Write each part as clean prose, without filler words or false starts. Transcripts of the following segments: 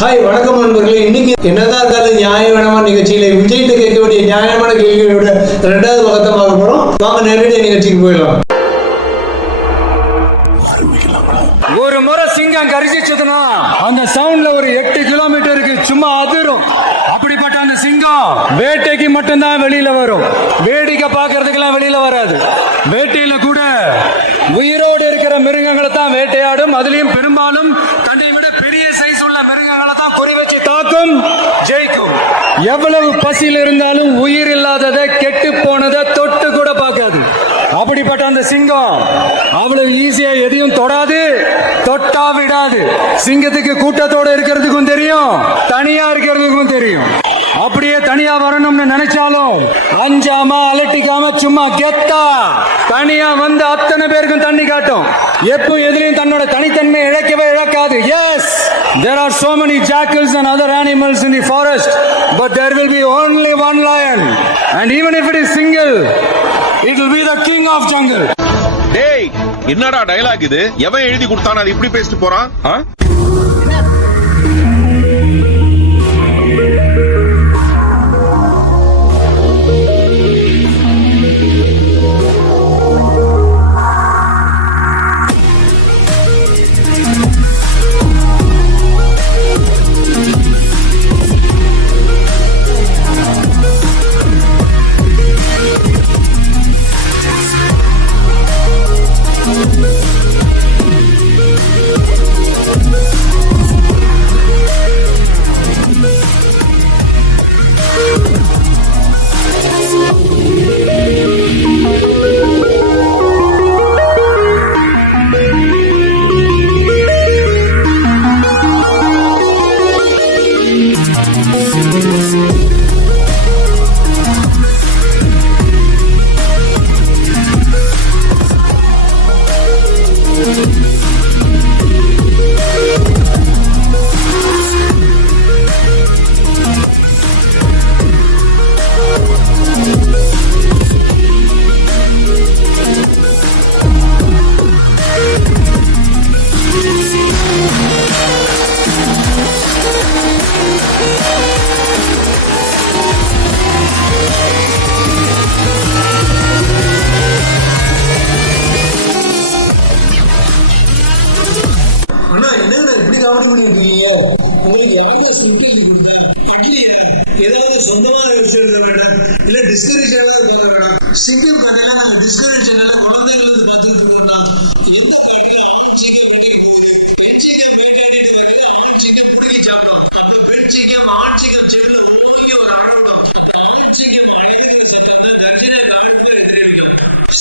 Hi வணக்கம் நண்பர்களே. இன்னைக்கு என்னதான் இருந்தாலும் நியாயமான நிகழ்ச்சியில விஜய்கிட்ட கேட்க வேண்டிய நியாயமான கேள்வியோட 2வது பக்கத்தை பார்க்க போறோம். வாங்க நேரடியாக நிகழ்ச்சிக்கு போயிடலாம். ஒரு முறை சிங்கம் கரிசிச்சதுன்னா அந்த சவுண்ட்ல ஒரு 8 கிலோமீட்டருக்கு சும்மா அதிரும். அப்படிப்பட்ட அந்த சிங்கம் வேட்டைக்கு மட்டும்தான் வெளியில வரும், வேடிக்கை பார்க்கறதுக்கெல்லாம் வெளியில வராது. வேட்டையில கூட உயிரோடு இருக்கிற மிருகங்களை தான் வேட்டையாடும். அதுலயும் பெரும்பாலும் தன்னை விட பெரிய சைஸ் உள்ள மிருகங்களை தான் குறி வச்சு தாக்கும், ஜெயிக்கும். எவ்வளவு பசியில் இருந்தாலும் உயிர் இல்லாததை கெட்டு போனதை தொட்டு கூட பார்க்காது. அப்படிப்பட்ட அந்த சிங்கம் அவ்வளவு ஈஸியா எதையும் தொடாது, தொட்டா விடாது. சிங்கத்துக்கு கூட்டத்தோட இருக்கிறதுக்கும் தெரியும், தனியா இருக்கிறதுக்கும் தெரியும். அப்படியே தனியா வரணும்னு நினைச்சாலும் அஞ்சாம அலட்டிக்காம சும்மா கெத்தா தனியா வந்து அத்தனை பேருக்கும் தண்ணி காட்டும். எப்போ எதிரையும் தன்னோட தனித்தன்மை இழக்கவே இழக்காது. Yes, there are so many jackals and other animals in the forest, but there will be only one lion, and even if it is single, it will be the king of jungle. டேய், என்னடா dialogue இது? எவன் எழுதி கொடுத்தானே அது இப்படி பேசிட்டு போறான்? உங்களுக்கு யாருமே சொல்லி கொடுத்தேன் ஏதாவது சொந்தமான விஷயம் வேண்டாம், இல்ல டிஸ்கரேஜ் சிங்கிள் பண்ணல. நாங்கள் டிஸ்கரேஜ் குழந்தைகள் பார்த்துட்டு இருக்கோம்னா எந்த பெட்சிக்கம் ஆட்சிக்கம் பிடிக்கி சாப்பிடும். அந்த பெட்சிக்கம் ஆட்சிக்கம் சென்று ஒரு ஆழ்ந்தோம். ஆட்சிக்கம் அழைத்து சென்றது தட்சிணை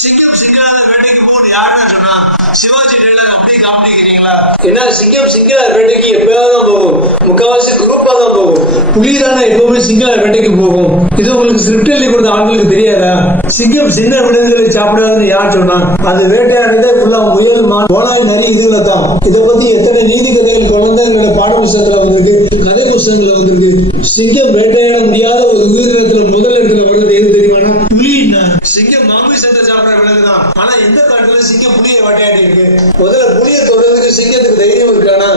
சிங்கம் சிங்காத வேட்டைக்கு போகணும். யாருன்னு சொன்னா சிவாஜி டெய்லர் அப்படி காப்பிக்கிறீங்களா? ஏன்னா சிங்கம் சிங்கா வேட்டைக்கு எப்பயாவது தான் போகும், முக்கால்வாசி குரூப்பா தான் போகும். புலி தானே எப்பவுமே சிங்கால வேட்டைக்கு போகும். இது உங்களுக்கு ஸ்கிரிப்ட் எழுதி கொடுத்த ஆட்களுக்கு தெரியாதா? சிங்கம் சின்ன விலங்குகளை சாப்பிடாதுன்னு யார் சொன்னா? அது வேட்டையாடுறதே ஃபுல்லா முயல், மான், ஓனாய், நரி இதுல தான். இதை பத்தி எத்தனை நீதி கதைகள் குழந்தைங்களோட பாட புத்தகத்துல வந்திருக்கு, கதை புத்தகங்கள்ல வந்திருக்கு. சிங்கம் வேட்டையாட முடியாத ஒரு உயிரினத்துல முதல் இடத்துல வருது எது தெரியுமானா? புலின்னா. சிங்கம் மாமிசத்தை சாப்பிட விலங்குதான். ஆனா எந்த காட்டுல சிங்கம் புலியை வேட்டையாடி இருக்கு? முதல்ல புலியை தொடர்றதுக்கு சிங்கத்துக்கு தைரியம் இருக்கானா?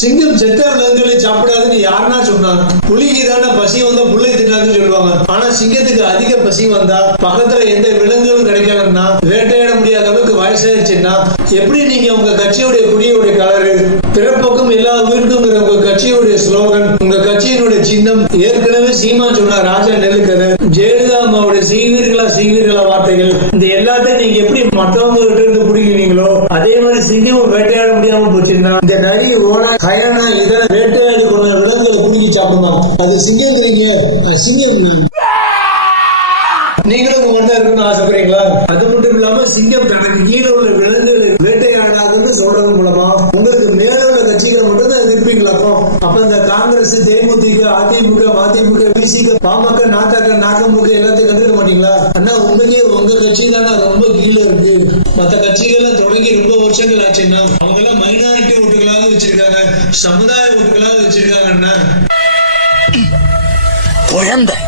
சிங்கம் செத்த விலங்குகளை சாப்பிடாதுன்னு யாருன்னா சொன்னாங்க? புலிக்கு தானே பசி வந்தா புள்ளை தின்னாதுன்னு சொல்லுவாங்க. ஆனா சிங்கத்துக்கு அதிக பசி வந்தா பக்கத்துல எந்த விலங்குகளும் கிடைக்கலன்னா, வேட்டையாட முடியாத அளவுக்கு வயசாயிருச்சுன்னா எப்படி நீங்க உங்க கட்சியுடைய குடியுடைய கலரு, பிறப்போக்கும் எல்லா உயிருக்குங்கிற உங்க கட்சியுடைய ஸ்லோகன், உங்க கட்சியினுடைய சின்னம் ஏற்கனவே சீமா சொன்ன ராஜா நெல்லுக்கதை, ஜெயலலிதா அம்மாவுடைய செய்வீர்களா வார்த்தைகள், இந்த எல்லாத்தையும் நீங்க எப்படி மற்றவங்க கிட்ட இருந்து பிடிக்கிறீங்களோ அதே மாதிரி சிங்கமும் வேட்டையாட முடியாம போச்சுன்னா இந்த நரி, ஓனா, கயனா இதெல்லாம் வேட்டையாடு கொண்ட விலங்குகளை பிடிக்கி சாப்பிடுமா? அது சிங்கங்கிறீங்க, சிங்கம் நீங்களும் உங்க மட்டும் இருக்குன்னு ஆசைப்படுறீங்களா? அது மட்டும் இல்லாம சிங்கம் தனக்கு கீழே உள்ள விலங்குகள் வேட்டையாடாதுன்னு சொல்றது மூலமா உங்களுக்கு மேல உள்ள கட்சிகளை மட்டும் தான் இருப்பீங்களாப்போ? அப்ப இந்த காங்கிரஸ், தேமுதிக, அதிமுக, மதிமுக, பிசிக, பாமக, நாட்டாக்க, நாகமுக எல்லாத்தையும் கண்டுக்க மாட்டீங்களா? அண்ணா உங்களுக்கே உங்க கட்சி தானே ரொம்ப கீழே இருக்கு. மற்ற கட்சிகள்லாம் தொடங்கி ரொம்ப வருஷங்கள் ஆச்சுன்னா அவங்க எல்லாம் மைனாரிட்டி ஓட்டுகளாக வச்சிருக்காங்க, சமுதாய ஓட்டுகளாக வச்சிருக்காங்கன்னா குழந்தை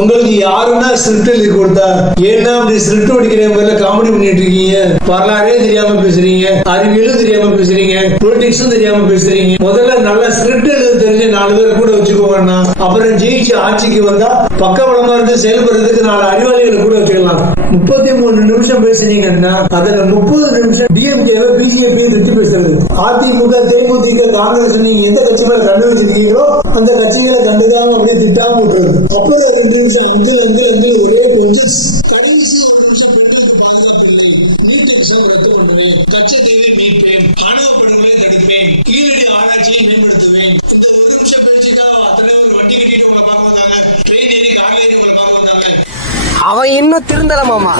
உங்களுக்கு யாருன்னா ஸ்கிரிப்ட் எழுதி கொடுத்தா? ஏன்னா அப்படி ஸ்கிரிப்ட் படிக்கிற மாதிரி காமெடி பண்ணிட்டு இருக்கீங்க? வரலாறே தெரியாம பேசுறீங்க, அறிவியலும் தெரியாம பேசுறீங்க, பொலிட்டிக்ஸும் தெரியாம பேசுறீங்க. முதல்ல நல்ல ஸ்கிரிப்ட் எழுத தெரிஞ்ச 4 பேர் கூட வச்சுக்கோங்கன்னா அப்புறம் ஜெயிச்சு ஆட்சிக்கு வந்தா பக்கபலமா இருந்து செயல்படுறதுக்கு 4 அறிவாளிகளை கூட வச்சுக்கலாம். 33 நிமிஷம் பேசுனீங்கன்னா அதுல 30 நிமிஷம் டிஎம்கேவை பிஜேபி திட்டி பேசுறது. அதிமுக, தேமுதிக, காங்கிரஸ் நீங்க எந்த கட்சி மேல கண்டு வச்சிருக்கீங்களோ அந்த கட்சிகளை கண்டுக்காம அப்படியே திட்டாம விட்டுறது. அப்புறம் 2 நிமிஷம் அங்கிள் ஒரே கொஞ்சம் கடைசி 1 நிமிஷம் பெண்களுக்கு பாதுகாப்பு நீட்டு விஷயம் ரத்து பண்ணுவேன், கட்சித்தீவை மீட்பேன், ஆணவ படுகொலை தடுப்பேன், கீழடி ஆராய்ச்சியை மேம்படுத்துவேன். இந்த 1 நிமிஷம் கழிச்சுட்டா தலைவர் வண்டி கட்டிட்டு உங்களை பார்க்க வந்தாங்க, ட்ரெயின் ஏறி கார்ல ஏறி உங்களை பார்க்க வந்தாங்க. அவன் இன்னும் திருந்தல மாமா.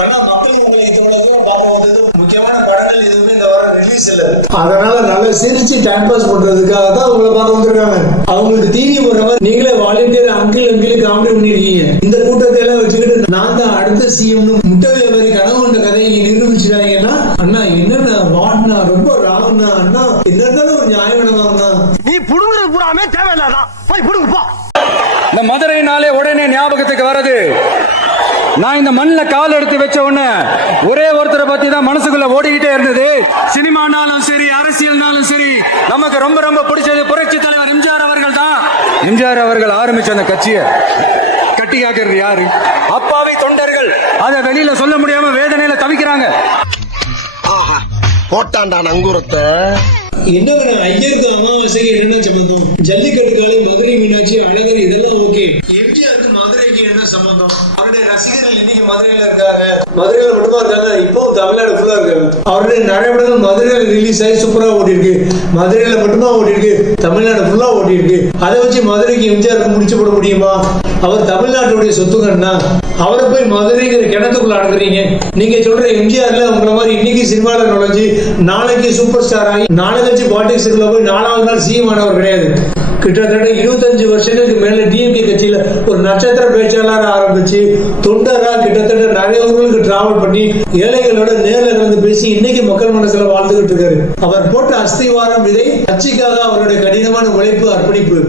ஆனா மக்கள் உங்களை இத்தனை தூரம் பார்க்க வந்தது முக்கியமான படங்கள் எதுவுமே இந்த வாரம் ரிலீஸ் இல்ல. அதனால நல்லா சிரிச்சு டைம் பாஸ் பண்றதுக்காக தான் உங்களை பார்க்க வந்திருக்காங்க. அவங்களுக்கு தீனி போடுறவங்க நீங்களே வாலண்டியர் அங்கிள் காமெடி பண்ணிருக்கீங்க. இந்த கூட்டத்தை எல்லாம் வச்சுக்கிட்டு நான் தான் அடுத்த சிஎம்னு முட்டை வியாபாரி கனவு கொண்ட கதையை நிரூபிச்சிட்டாங்கன்னா அண்ணா என்னன்னா வாட்னா ரொம்ப ராவண்ணா அண்ணா என்னதான் ஒரு நியாயம் வேணாமா? நீ புடுங்குறது பூராமே தேவையில்லாதான், போய் புடுங்க போ. இந்த மதுரைனாலே உடனே ஞாபகத்துக்கு வருது. நான் இந்த மண்ணில் கால் எடுத்து வச்ச உடனே ஒரே ஒருத்தரை பத்தி தான் மனசுக்குள்ள ஓடிக்கிட்டே இருந்தது. சினிமானாலும் சரி, அரசியல்னாலும் சரி, நமக்கு ரொம்ப ரொம்ப பிடிச்சது புரட்சி தலைவர் எம்ஜிஆர் அவர்கள் தான். எம்ஜிஆர் அவர்கள் ஆரம்பிச்ச அந்த கட்சியை கட்டி காக்கிறது யாரு? அப்பாவி தொண்டர்கள். அதை வெளியில சொல்ல முடியாம வேதனையில தவிக்கிறாங்க. போட்டாண்டா நங்கூரத்தை. என்னங்க ஐயருக்கு அமாவாசைக்கு என்ன சம்பந்தம்? ஜல்லிக்கட்டு காலை, மதுரை மீனாட்சி, அழகர் இதெல்லாம் ஓகே. எம்ஜிஆருக்கு மதுரைக்கு என்ன சம்பந்தம்? அவருடைய ரசிகர்கள் இன்னைக்கு மதுரையில இருக்காங்க. மதுரையில மட்டுமா இருக்காங்க, இப்போ தமிழ்நாடு ஃபுல்லா இருக்காங்க. அவருடைய நிறைய படங்கள் மதுரையில ரிலீஸ் ஆகி சூப்பரா ஓடி இருக்கு. மதுரையில மட்டுமா ஓடி இருக்கு, தமிழ்நாடு ஃபுல்லா ஓடி இருக்கு. அதை வச்சு மதுரைக்கு எம்ஜிஆருக்கு முடிச்சு போட முடியுமா? அவர் தமிழ்நாட்டுடைய சொத்துக்கண்ணா. அவரை போய் மதுரைங்கிற கிணத்துக்குள்ள அடக்குறீங்க. நீங்க சொல்ற எம்ஜிஆர்ல உங்களை மாதிரி இன்னைக்கு சினிமால நுழைஞ்சு நாளைக்கு சூப்பர் ஸ்டார் ஆகி நாளை கழிச்சு பாலிடிக்ஸ்ல போய் 4வது நாள் சிஎம் ஆனவர் கிடையாது. கிட்டத்தட்ட 25 வருஷங்களுக்கு மேல டிஎம்கே கட்சியில ஒரு நட்சத்திர பேச்சாளர் ஆரம்பிச்சு தொண்டரா கிட்டத்தட்ட நிறைய ஊர்களுக்கு டிராவல் பண்ணி ஏழைகளோட நேர்ல இருந்து பேசி இன்னைக்கு மக்கள் மனசுல வாழ்ந்துகிட்டு இருக்காரு. அவர் போட்ட அஸ்திவாரம் விதை கட்சிக்காக அவருடைய கடினமான உழைப்பு, அர்ப்பணிப்பு.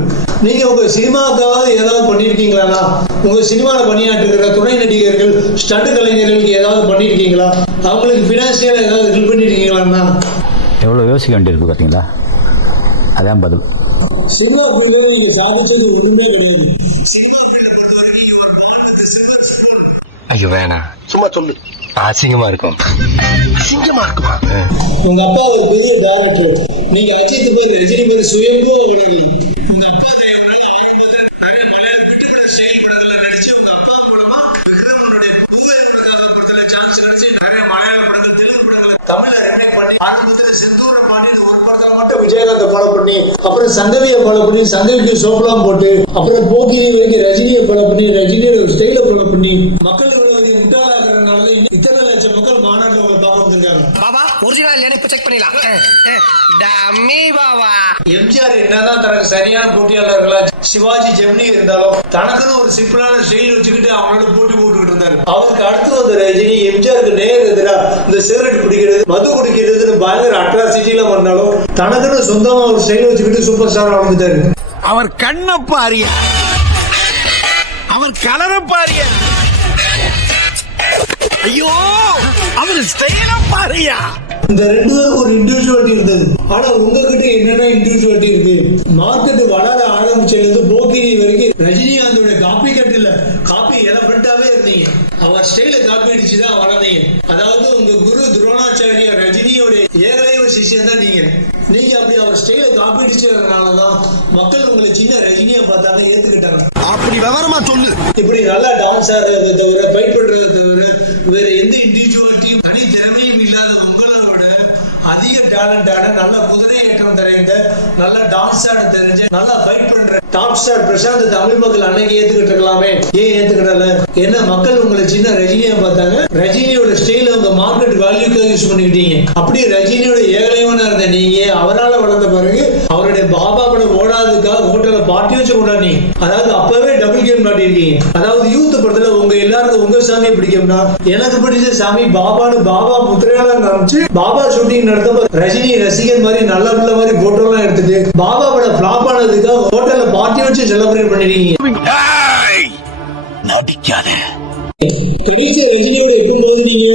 நீங்க உங்க சினிமாவுக்காவது ஏதாவது பண்ணிருக்கீங்களா? உங்க சினிமால பணியாற்றுகிற துணை நடிகர்கள், ஸ்டண்ட் கலைஞர்களுக்கு ஏதாவது பண்ணிருக்கீங்களா? அவங்களுக்கு பினான்சியலா ஏதாவது ஹெல்ப் பண்ணிருக்கீங்களா? எவ்வளோ யோசிக்க வேண்டியிருக்கு பார்த்தீங்களா? அதான் பதில். சினிமா நீங்க சாதிச்சது ஒண்ணுமே கிடையாது. ஐயோ வேணாம், சும்மா சொல்லு. அசிங்கமா இருக்கும். அசிங்கமா இருக்குமா? உங்க அப்பா ஒரு பெரிய டைரக்டர். நீங்க அஜித் பேர், ரஜினி பேர் சுயம்போ விடவில்லை. உங்க அப்பா நிறைய மலையாள விட்டுக்கிற ஸ்டைல் படத்துல நடிச்சு உங்க அப்பா மூலமா விக்ரமனுடைய புதுவேலுக்காக படத்துல சான்ஸ் கிடைச்சு நிறைய மலையாள படங்கள், தெலுங்கு படங்கள் தமிழ்ல ரீமேக் பண்ணி ஆரம்பத்துல செந்தூர பாட்டி ஒரு படத்துல மட்டும் விஜயகாந்த் ஃபாலோ பண்ணி அப்புறம் சங்கவியை ஃபாலோ பண்ணி சங்கவிக்கு சோப்லாம் போட்டு அப்புறம் போக்கிரி வரைக்கும் ரஜினியை ஃபாலோ பண்ணி ரஜினியோட ஸ்டைல ஃபாலோ பண்ணி மக்கள் இவ்வளவு முட்டாளாகிறதுனால இத்தனை லட்சம் மக்கள் மாநாட்டில் உங்களை பார்க்க வந்திருக்காங்க. பாபா ஒரிஜினல் இல்லைன்னு இப்ப செக் பண்ணிடலாம். டம்மி பாபா. எம்ஜிஆர் என்னதான் தனக்கு சரியான போட்டியாளர்களா சிவாஜி, ஜெமினி இருந்தாலும் தனக்குன்னு ஒரு சிம்பிளான ஸ்டைல் வச்சுக்கிட்டு அவங்களோட போட்டி போட்டுக்கிட்டு இருந்தாரு. அவருக்கு அடுத்து வந்த ரஜினி எம்ஜிஆருக்கு நேர் எதிரா இந்த சிகரெட் பிடிக்கிறது, மது குடிக்கிறதுன்னு பயங்கர அட்ராசிட்டி எல்லாம் பண்ணாலும் தனக்குன்னு சொந்தமா ஒரு ஸ்டைல் வச்சுக்கிட்டு சூப்பர் ஸ்டார் வந்துட்டாரு. அவர் கண்ண பாரியா, அவர் கலர பாரியா, ஐயோ அவர் ஸ்டைல பாரியா. இந்த 2 பேரும் ஒரு இண்டிவிஜுவாலிட்டி இருந்தது. ஆனா உங்ககிட்ட என்னென்ன இண்டிவிஜுவாலிட்டி இருக்கு? மார்க்கெட் வளர ஆரம்பிச்சதுல இருந்து போக்கிரி வரைக்கும் ரஜினிகாந்தோட காப்பி கட் இல்ல, காப்பி எலபெண்டாவே இருந்தீங்க. அவர் ஸ்டைல காப்பி அடிச்சுதான் வளர்ந்தீங்க. அதாவது உங்க குரு துரோணாச்சாரியா ரஜினியோட ஏகலைவ சிஷியன் தான் நீங்க. நீங்க அப்படி அவர் ஸ்டைல காப்பி அடிச்சதுனாலதான் மக்கள் உங்களை சின்ன ரஜினியா பார்த்தாங்க, ஏத்துக்கிட்டாங்க. அப்படி விவரமா சொல்லு. இப்படி நல்லா டான்ஸ் ஆடுறதை தவிர, ஃபைட் பண்றதை தவிர வேற எந்த இண்டிவிஜுவாலிட்டியும் தனி திறமையும் இல்லாத உங்களோட அதிக டேலண்டான, நல்ல குதிரை ஏற்றம் தெரிந்த, நல்ல டான்ஸ் ஆட தெரிஞ்ச, நல்லா ஃபைட் பண்ற டாப் ஸ்டார் பிரசாந்த் தமிழ் மக்கள் அன்னைக்கு ஏத்துக்கிட்டு இருக்கலாமே, ஏன் ஏத்துக்கிடல? ஏன்னா மக்கள் உங்களை சின்ன ரஜினியா பார்த்தாங்க. ரஜினியோட ஸ்டைல உங்க மார்க்கெட் வேல்யூக்காக யூஸ் பண்ணிக்கிட்டீங்க. அப்படி ரஜினியோட ஏகலைவனா இருந்த நீங்க அவரால வளர்ந்த பிறகு அவருடைய பாபா படம் ஓடாதுக்காக ஹோட்டல்ல பார்ட்டி வச்சு கொண்டாடினீங்க. அதாவது அப்பவே டபுள் கேம் காட்டியிருக்கீங்க. அதாவது யூத் படத்துல உங்க எல்லாருக்கும் உங்க சாமியை பிடிக்கும்னா எனக்கு பிடிச்ச சாமி பாபான்னு பாபா முத்திரையால நினைச்சு பாபா ஷூட்டிங் நடத்தப்ப ரஜினி ரசிகர் மாதிரி நல்ல பிள்ளை மாதிரி போட்டோ எல்லாம் எடுத்துட்டு பாபா படம் பிளாப் ஆனதுக்காக ஹோட்டல்ல பார்ட்டி வச்சு செலிப்ரேட் பண்ணிருக்கீங்க. நடிக்காத. ரஜினியோட எப்போ மோதினீங்க?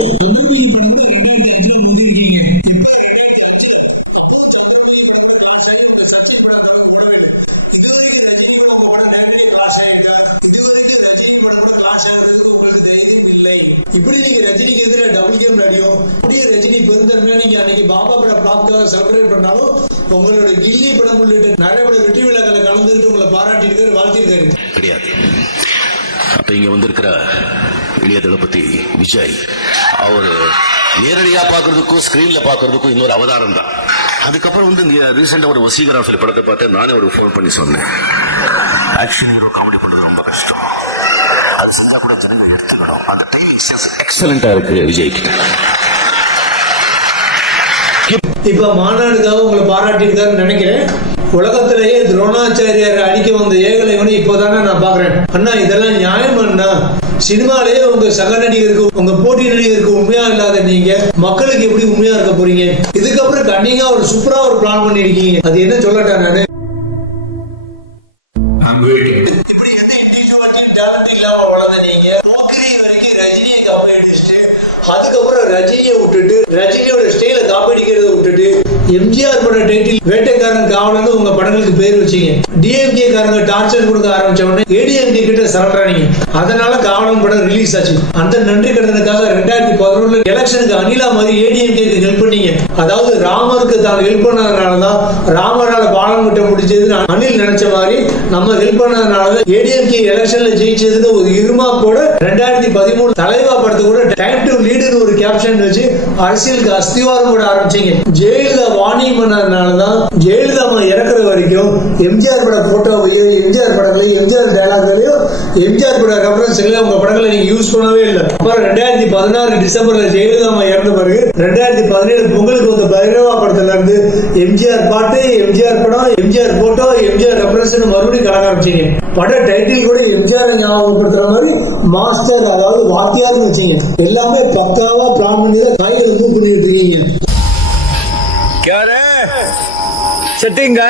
இப்படி நீங்க ரஜினிக்கு எதிராக டபுள் கேம் விளையாடியும் அப்படியே ரஜினி பெருந்தன்மையா நீங்க அன்னைக்கு பாபா பட பிளாப்காக செலிப்ரேட் பண்ணாலும் உங்களோட கில்லி படம் உள்ளிட்ட நிறைய பட வெற்றி விழாக்களை கலந்துட்டு உங்களை பாராட்டியிருக்காரு, வாழ்த்திருக்காரு. கிடையாது. அப்ப இங்க வந்திருக்கிற இளைய தளபதி விஜய் அவரு நேரடியா பாக்குறதுக்கும் ஸ்கிரீன்ல பாக்குறதுக்கும் இன்னொரு அவதாரம் தான். அதுக்கப்புறம் வந்து ரீசெண்டா ஒரு வசீகரா சொல்லி படத்தை பார்த்து நானே ஒரு ஃபோன் பண்ணி சொன்னேன், ஆக்ஷன் ஹீரோ காமெடி பண்றது ரொம்ப கஷ்டம், அது செஞ்சா கூட ஜனங்க எடுத்துக்கணும், அந்த டைமிங் எக்ஸலண்டா இருக்கு விஜய் கிட்ட. இப்ப மாநாடுக்காக உங்களை பாராட்டியிருக்காருன்னு நினைக்கிறேன். உலகத்திலேயே துரோணாச்சாரியார் அடிக்க வந்த ஏகலைவனை இப்போதானே நான் பாக்குறேன். அண்ணா இதெல்லாம் நியாயமாண்ணா? சினிமாலேயே உங்க சக நடிகருக்கு உங்க போட்டி நடிகருக்கு உண்மையா இல்லாத நீங்க மக்களுக்கு எப்படி உண்மையா இருக்க போறீங்க? இதுக்கப்புறம் கண்டிங்கா ஒரு சூப்பரா ஒரு பிளான் பண்ணிருக்கீங்க. அது என்ன சொல்லட்டா நானு? இப்படி எந்த இண்டிவிஜுவாலிட்டியும் டேலண்ட் இல்லாம வளர்ந்த நீங்க போக்கிரி வரைக்கும் ரஜினியை காப்பி அடிச்சுட்டு அதுக்கப்புறம் ரஜினியை விட்டுட்டு ரஜினியோட ஸ்டைல காப்பி அடிக்கிறத விட்டுட்டு எம்ஜிஆர் பட டைட்டில் வேட்டைக்காரன் காவலன்னு உங்க படங்களுக்கு பேர் வச்சீங்க. டிஎம்கே காரங்க டார்ச்சர் கொடுக்க ஆரம்பிச்ச உடனே ஏடிஎம்கே கிட்ட சரண்டரானீங்க. அதனால காவலன் படம் ரிலீஸ் ஆச்சு. அந்த நன்றி கடனுக்காக 2011 எலெக்ஷனுக்கு அனிலா மாதிரி ஏடிஎம்கேக்கு ஹெல்ப் பண்ணீங்க. அதாவது ராமருக்கு தான் ஹெல்ப் பண்ணதுனாலதான் ராமரால பாலம் விட்ட முடிச்சதுன்னு அனில் நினைச்ச மாதிரி நம்ம ஹெல்ப் பண்ணதுனாலதான் ஏடிஎம்கே எலெக்ஷன்ல ஜெயிச்சதுன்னு ஒரு இருமாப்போட 2013 தலைவா படத்தை கூட டைம் டு லீடுன்னு ஒரு கேப்ஷன் வச்சு அரசியலுக்கு அஸ்திவாரம் போட ஆரம்பிச்சீங்க. ஜெயலலிதா வார்னிங் பண்ணதுனாலதான் ஜெயலலிதா இறக்குற வரைக்கும் எம்ஜிஆர் பட போட்டோவையோ எம்ஜிஆர் படங்களையும் எம்ஜிஆர் டைலாக்களையும் எம்ஜிஆர் பட ரெஃபரன்ஸ் உங்க படங்களை நீங்க யூஸ் பண்ணவே இல்லை. அப்புறம் 2016 டிசம்பர்ல ஜெயலலிதா இறந்த பிறகு 2017 பொங்கலுக்கு வந்த பைரவா படத்துல இருந்து எம்ஜிஆர் பாட்டு, எம்ஜிஆர் படம், எம்ஜிஆர் போட்டோ, எம்ஜிஆர் ரெஃபரன்ஸ் மறுபடியும் கலக்க ஆரம்பிச்சீங்க. பட டைட்டில் கூட எம்ஜிஆர் ஞாபகப்படுத்துற மாதிரி மாஸ்டர், அதாவது வாத்தியார்னு வச்சீங்க. எல்லாமே பக்காவா பிளான் பண்ணி தான் காய்களை மூவ் பண்ணிட்டு இருக்கீங்க. செட்டிங்க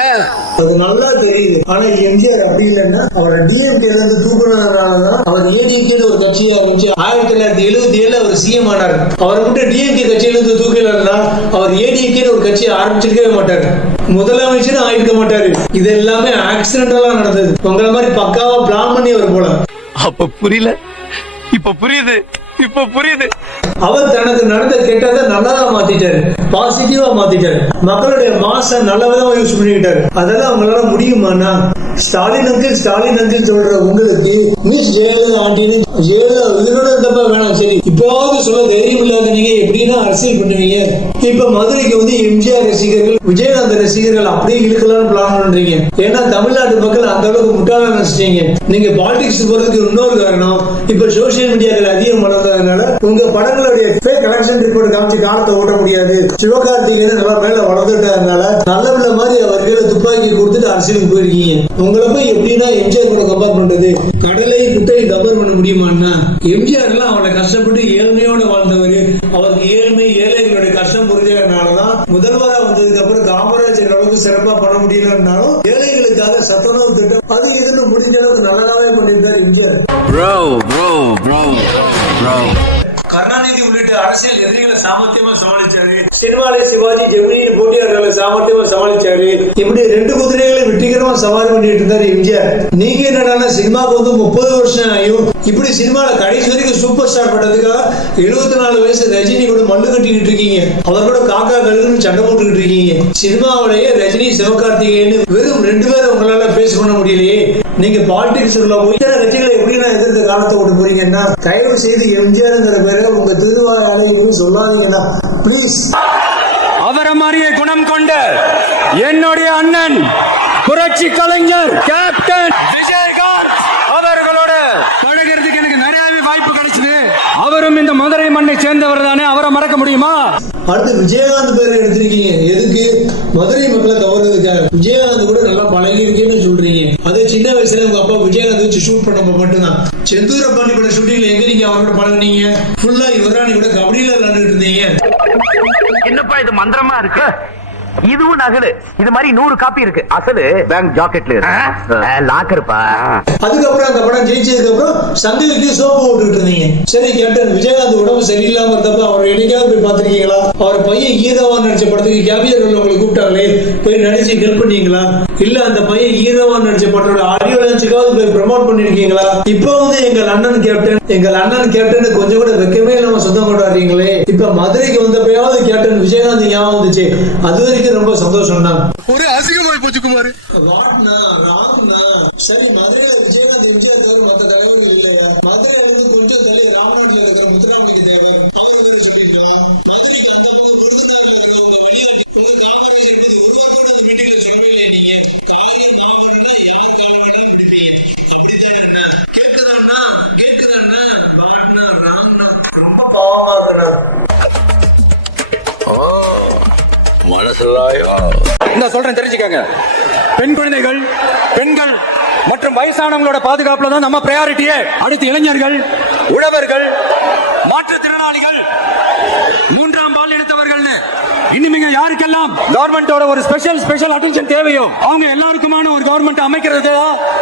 அது நல்லா தெரியுது. ஆனா எம்ஜிஆர் அப்படி இல்லைன்னா அவரை டிஎம்கேல இருந்து தூக்குனதுனாலதான் அவர் ஏடிஎம்கே ஒரு கட்சியை ஆரம்பிச்சு 1977 அவர் சிஎம் ஆனார். அவரை மட்டும் டிஎம்கே கட்சியில இருந்து தூக்கலன்னா அவர் ஏடிஎம்கே ஒரு கட்சியை ஆரம்பிச்சிருக்கவே மாட்டாரு, முதலமைச்சரும் ஆயிருக்க மாட்டாரு. இது எல்லாமே ஆக்சிடென்டலா நடந்தது. உங்களை மாதிரி பக்காவா பிளான் பண்ணி அவர் போல. அப்ப புரியல, இப்ப புரியுது, இப்ப புரியுது. அவர் தனக்கு நடந்த கெட்டதை நல்லதா மாத்திட்டாரு, பாசிட்டிவா மாத்திட்டாரு. மக்களுடைய மாச நல்ல விதமா யூஸ் பண்ணிக்கிட்டாரு. அதெல்லாம் அவங்களால முடியுமாண்ணா? ஸ்டாலின் அங்கிள் சொல்ற உங்களுக்கு மிஸ் ஜெயலலிதா ஆண்டின்னு ஜெயலலிதா இதனோட இருந்தப்ப வேணாம், சரி இப்போது சொல்ல தைரியம் இல்லாத நீங்க எப்படின்னா அரசியல் பண்ணுவீங்க? இப்ப மதுரைக்கு வந்து எம்ஜிஆர் ரசிகர்கள், விஜயகாந்த் ரசிகர்கள் அப்படியே இழுக்கலாம்னு பிளான் பண்றீங்க. ஏன்னா தமிழ்நாட்டு மக்கள் அந்த அளவுக்கு முட்டாள நினைச்சிட்டீங்க. நீங்க பாலிடிக்ஸ் போறதுக்கு இன்னொரு காரணம், இப்ப சோசியல் மீடியாக்கள் அதிகம் வளர்ந்ததுனால உங்க படங்களுடைய ஃபேக் எலெக்ஷன் ரிப்போர்ட் காமிச்சு காலத்தை ஓட்ட முடியாது. சிவகார்த்திகேயன் நல்லா மேல வளர்ந்துட்டதுனால நல்ல பிள்ளை மாதிரி அவர் கையில துப்பாக்கி கொடுத்துட்டு அரசியலுக்கு போயிருக்கீங்க. உங்களை போய் எப்படின்னா எம்ஜிஆர் கூட கம்பேர் பண்றது? கடலை குட்டையை கம்பேர் பண்ண முடியுமான்னா? எம்ஜிஆர் எல்லாம் அவளை கஷ்டப்பட்டு ஏழ்மையோட வாழ்ந்தவர். அவருக்கு ஏழைகளுடைய கஷ்டம் புரிஞ்சதுனாலதான் முதல்வரா வந்ததுக்கு அப்புறம் காமராஜர் அளவுக்கு சிறப்பா பண்ண முடியலன்னாலும் ஏழைகளுக்காக சத்துணவு திட்டம் அது இதுன்னு முடிஞ்ச அளவுக்கு நல்லதாவே பண்ணியிருந்தார் எம்ஜிஆர். கருணாநிதி உள்ளிட்ட அரசியல் எதிரிகளை சாமர்த்தியமா சமாளிச்சாரு. சினிமாலே சிவாஜி ஜெமினியின் போட்டியாளர்களை சாமர்த்தியமா சமாளிச்சாரு. இப்படி 2 குதிரைகளை வெற்றிகரமா சவாரி பண்ணிட்டு இருந்தாரு எம்ஜிஆர். நீங்க என்னன்னா சினிமாவுக்கு வந்து 30 வருஷம் ஆயும் இப்படி சினிமால கடைசி வரைக்கும் சூப்பர் ஸ்டார் பட்டதுக்காக 74 வயசு ரஜினி கூட மல்லு கட்டிக்கிட்டு இருக்கீங்க. அவர் கூட காக்கா கழுகுன்னு சண்டை போட்டுக்கிட்டு இருக்கீங்க. சினிமாவிலேயே ரஜினி சிவகார்த்திகேயன் வெறும் 2 பேரை உங்களால பேஸ் பண்ண முடியலையே. நீங்க பாலிடிக்ஸ் கட்சிகளை எப்படி நான் எதிர்த்த காலத்தை விட்டு போறீங்கன்னா தயவு செய்து எம்ஜிஆர்ங்கிற பேரை உங்க திருவாயாலை சொல்லாதீங்கன்னா பிளீஸ். அவரை மாதிரியே குணம் கொண்ட என்னுடைய அண்ணன் புரட்சி கலைஞர் கேப்டன் விஜயகாந்த் அவர்களோட பழகிறதுக்கு எனக்கு நிறையவே வாய்ப்பு கிடைச்சது. அவரும் இந்த மதுரை மண்ணை சேர்ந்தவர் தானே, அவரை மறக்க முடியுமா? அடுத்து விஜயகாந்த் பேரை எடுத்திருக்கீங்க எதுக்கு? மதுரை மக்களை கவர்றதுக்காக. விஜயகாந்த் கூட நல்லா பழகி இருக்கேன்னு சொல்றீங்க. அதே சின்ன வயசுல உங்க அப்பா விஜயகாந்த் வச்சு ஷூட் பண்ணப்ப மட்டும்தான். செந்தூர பாண்டி பட ஷூட்டிங்ல எங்க நீங்க அவரோட பழகினீங்க? ஃபுல்லா இவராணி கூட கபடியில விளையாண்டுட்டு இருந்தீங்க. என்னப்பா இது மந்திரமா இருக்கு? இதுவும் நகலு. இது மாதிரி 100 காப்பி இருக்கு. அசலு பேங்க் ஜாக்கெட்ல இருக்கு. லாக்கர்ப்பா. அதுக்கப்புறம் அந்த படம் ஜெயிச்சதுக்கு அப்புறம் சங்கிலிக்கு சோப்பு போட்டுட்டு இருந்தீங்க. சரி கேப்டன் விஜயகாந்த் உடம்பு சரியில்லாம இருந்தப்ப அவர் என்னைக்காவது போய் பாத்திருக்கீங்களா? அவர் பையன் ஹீரோவா நடிச்ச படத்துக்கு கேபியர் உங்களை கூப்பிட்டாங்களே, போய் நடிச்சு ஹெல்ப் பண்ணீங்களா? இல்ல அந்த பையன் ஹீரோவா நடிச்ச படத்தோட ஆடியோ லான்ச்சுக்காவது போய் ப்ரமோட் பண்ணிருக்கீங்களா? இப்ப வந்து எங்கள் அண்ணன் கேப்டன் கொஞ்சம் கூட வெக்கமே இல்லாம சொந்தம் கொண்டாடுறீங்களே. இப்ப மதுரைக்கு வந்தப்பயாவது கேப்டன் விஜயகாந்த் ஞாபகம் வந்துச்சு. அது வரைக்கும் ரொம்ப சந்தோஷம் தான். ஒரு அசிங்கமாய் போச்சு குமார். சரி, மதுரையில விஜயகாந்த் எம்ஜிஆர் தவிர மற்ற தலைவர்கள் இல்லையா? மதுரையில இருந்து கொஞ்சம் தள்ளி ராமநாட்டில் இருக்கிற முத்துராமலிங்க தேவர் அவர் சொல்லியிருக்காங்க. மதுரைக்கு அந்த பக்கம் விருதுநகர்ல இருக்கிற உங்க வழிகாட்டி உங்க காமராஜர் என்பது ஒருவர் கூட அந்த மீட்டிங்ல சொல்லவே இல்லை. நீங்க காரியம் நாகப்பட்டினம் யார் கால வேணாலும் முடிப்பீங்க. அப்படித்தானே? கேக்குதாண்ணா வாட்னா ராம்னா ரொம்ப பாவமா இருக்கிறார். இந்த சொல்றேன் தெரிஞ்சுக்கங்க. பெண் குழந்தைகள், பெண்கள் மற்றும் வயசானவங்களோட பாதுகாப்புல தான் நம்ம பிரையாரிட்டியே. அடுத்து இளைஞர்கள், உழவர்கள், மாற்றுத்திறனாளிகள், 3ஆம் பாலினத்தவர்கள்னு இனிமேங்க யாருக்கெல்லாம் கவர்மெண்டோட ஒரு ஸ்பெஷல் அட்டென்ஷன் தேவையோ அவங்க எல்லாருக்குமான ஒரு கவர்மெண்ட் அமைக்கிறது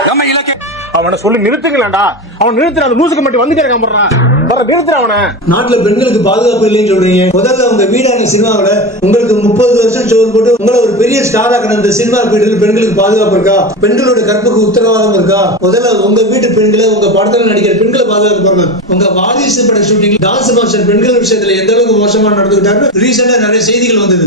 நம்ம இலக்கு. அவனை சொல்லி நிறுத்துங்களேன்டா. அவன் நிறுத்துற அந்த மூசுக்கு மட்டும் வந்துட்டே இருக்கான். நிறுத்துற அவனை. நாட்டுல பெண்களுக்கு பாதுகாப்பு இல்லைன்னு சொல்றீங்க. முதல்ல உங்க வீடான சினிமாவில உங்களுக்கு 30 வருஷம் சோறு போட்டு உங்களை ஒரு பெரிய ஸ்டார் ஆக்கின இந்த சினிமா பீரியட்ல பெண்களுக்கு பாதுகாப்பு இருக்கா? பெண்களோட கற்புக்கு உத்தரவாதம் இருக்கா? முதல்ல உங்க வீட்டு பெண்களை, உங்க படத்துல நடிக்கிற பெண்களை பாதுகாப்பு பாருங்க. உங்க வாரிசு பட ஷூட்டிங் டான்ஸ் மாஸ்டர் பெண்கள் விஷயத்துல எந்த அளவுக்கு மோசமா நடந்துக்கிட்டாரு ரீசெண்டா நிறைய செய்திகள் வந்தது.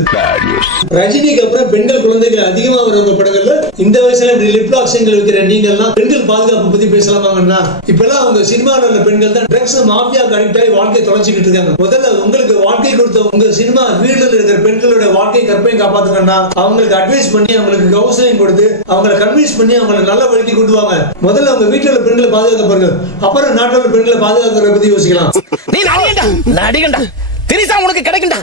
ரஜினிக்கு அப்புறம் பெண்கள் குழந்தைகள் அதிகமா வர படங்கள்ல இந்த வயசுல இப்படி லிப் லாக்ஸிங் வைக்கிற நீங்க எல்லாம் பெண்கள் பாதுகாப்பு பத்தி பேசலாமாங்கன்னா இப்பெல்லாம் அவங்க சினிமாவில் உள்ள பெண்கள் தான் ட்ரக்ஸ் மாஃபியா கனெக்ட் ஆகி வாழ்க்கையை தொலைச்சிக்கிட்டு இருக்காங்க. முதல்ல உங்களுக்கு வாழ்க்கை கொடுத்த உங்க சினிமா வீடுல இருக்கிற பெண்களோட வாழ்க்கை கற்பையும் காப்பாத்துக்கன்னா அவங்களுக்கு அட்வைஸ் பண்ணி அவங்களுக்கு கவுன்சிலிங் கொடுத்து அவங்களை கன்வின்ஸ் பண்ணி அவங்களை நல்ல வழிக்கு கொண்டு வாங்க. முதல்ல உங்க வீட்டுல உள்ள பெண்களை பாதுகாக்க பாருங்க. அப்புறம் நாட்டில் உள்ள பெண்களை பாதுகாக்கிறத பத்தி யோசிக்கலாம். நீ நடிகண்டா திரிசா உனக்கு கிடைக்கும்டா.